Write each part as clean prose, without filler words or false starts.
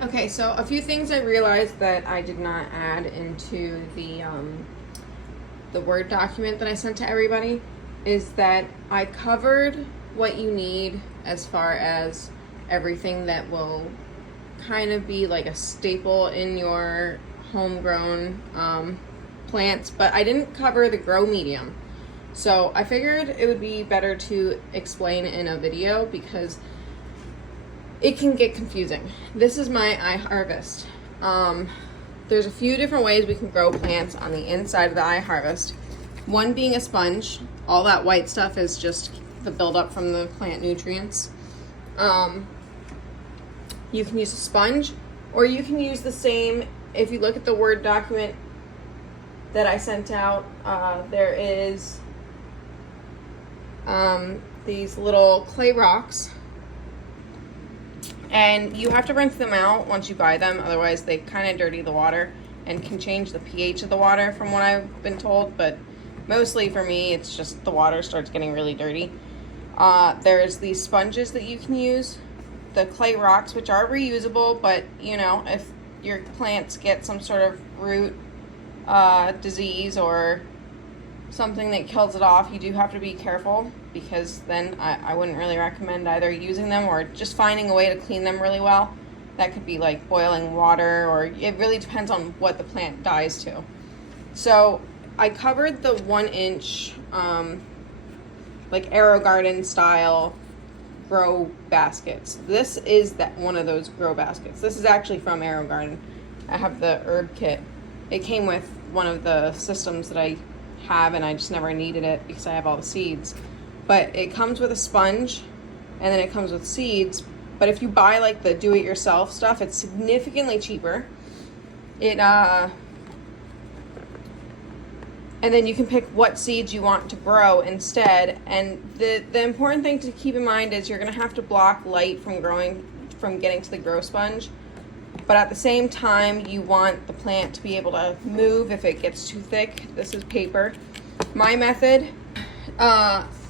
Okay, so a few things I realized that I did not add into the Word document that I sent to everybody is that I covered what you need as far as everything that will kind of be like a staple in your homegrown plants, but I didn't cover the grow medium. So I figured it would be better to explain in a video because it can get confusing. This is my iHarvest. There's a few different ways we can grow plants on the inside of the iHarvest. One being a sponge. All that white stuff is just the buildup from the plant nutrients. You can use a sponge, or you can use the same. If you look at the Word document that I sent out, there is these little clay rocks, and you have to rinse them out once you buy them, otherwise they kind of dirty the water and can change the pH of the water from what I've been told, but mostly for me it's just the water starts getting really dirty. There's these sponges that you can use, the clay rocks, which are reusable, but you know, if your plants get some sort of root disease or something that kills it off, you do have to be careful, because then I wouldn't really recommend either using them or just finding a way to clean them really well. That could be like boiling water, or it really depends on what the plant dies to. So I covered the 1-inch like AeroGarden style grow baskets. This is one of those grow baskets. This is actually from AeroGarden. I have the herb kit. It came with one of the systems that I have, and I just never needed it because I have all the seeds. But it comes with a sponge, and then it comes with seeds. But if you buy like the do-it-yourself stuff, it's significantly cheaper. And then you can pick what seeds you want to grow instead. And the important thing to keep in mind is you're gonna have to block light from getting to the grow sponge. But at the same time, you want the plant to be able to move if it gets too thick. This is paper. My method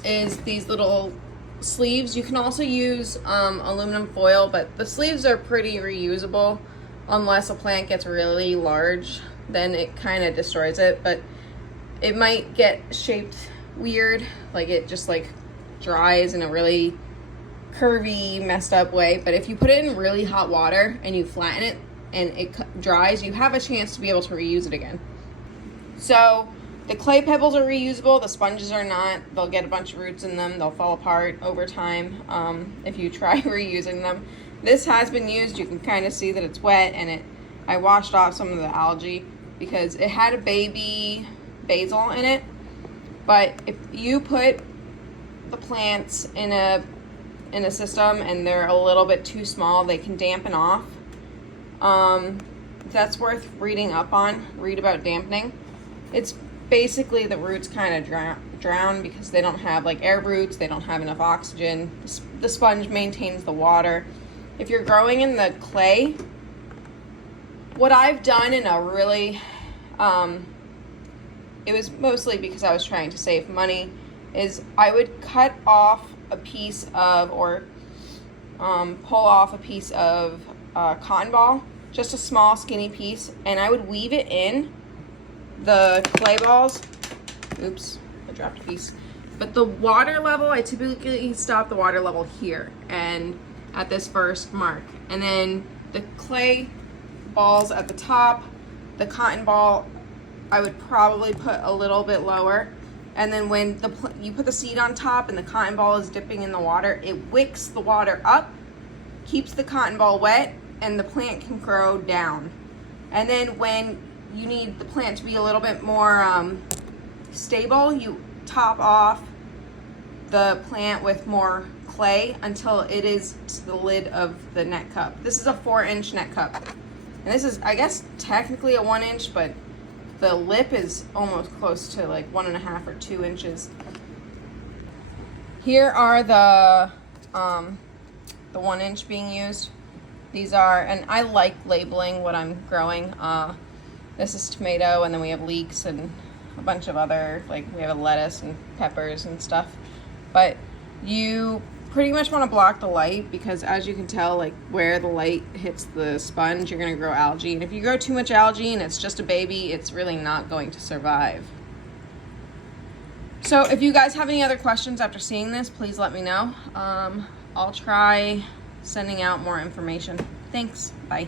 is these little sleeves. You can also use aluminum foil, but the sleeves are pretty reusable unless a plant gets really large. Then it kind of destroys it, but it might get shaped weird, like it just like dries in a really curvy, messed up way. But if you put it in really hot water and you flatten it and it dries, you have a chance to be able to reuse it again. So the clay pebbles are reusable, the sponges are not. They'll get a bunch of roots in them, they'll fall apart over time if you try reusing them. This has been used. You can kind of see that it's wet, and I washed off some of the algae because it had a baby basil in it. But if you put the plants in a system and they're a little bit too small, they can dampen off. That's worth reading up on. Read about dampening. It's basically the roots kind of drown because they don't have like air roots, they don't have enough oxygen. The sponge maintains the water. If you're growing in the clay, what I've done in a really, it was mostly because I was trying to save money, is I would cut off a piece of, or pull off a piece of cotton ball, just a small skinny piece, and I would weave it in the clay balls. Oops, I dropped a piece. But the water level, I typically stop the water level here and at this first mark. And then the clay balls at the top, the cotton ball, I would probably put a little bit lower. And then when you put the seed on top and the cotton ball is dipping in the water, it wicks the water up, keeps the cotton ball wet, and the plant can grow down. And then when you need the plant to be a little bit more stable, you top off the plant with more clay until it is to the lid of the net cup. This is a 4-inch net cup. And this is, I guess, technically a 1-inch, but the lip is almost close to like 1.5 or 2 inches. Here are the 1-inch being used. These are, and I like labeling what I'm growing. This is tomato, and then we have leeks and a bunch of other, like we have a lettuce and peppers and stuff. But you pretty much want to block the light because as you can tell, like where the light hits the sponge, you're going to grow algae. And if you grow too much algae and it's just a baby, it's really not going to survive. So if you guys have any other questions after seeing this, please let me know. I'll try sending out more information. Thanks. Bye.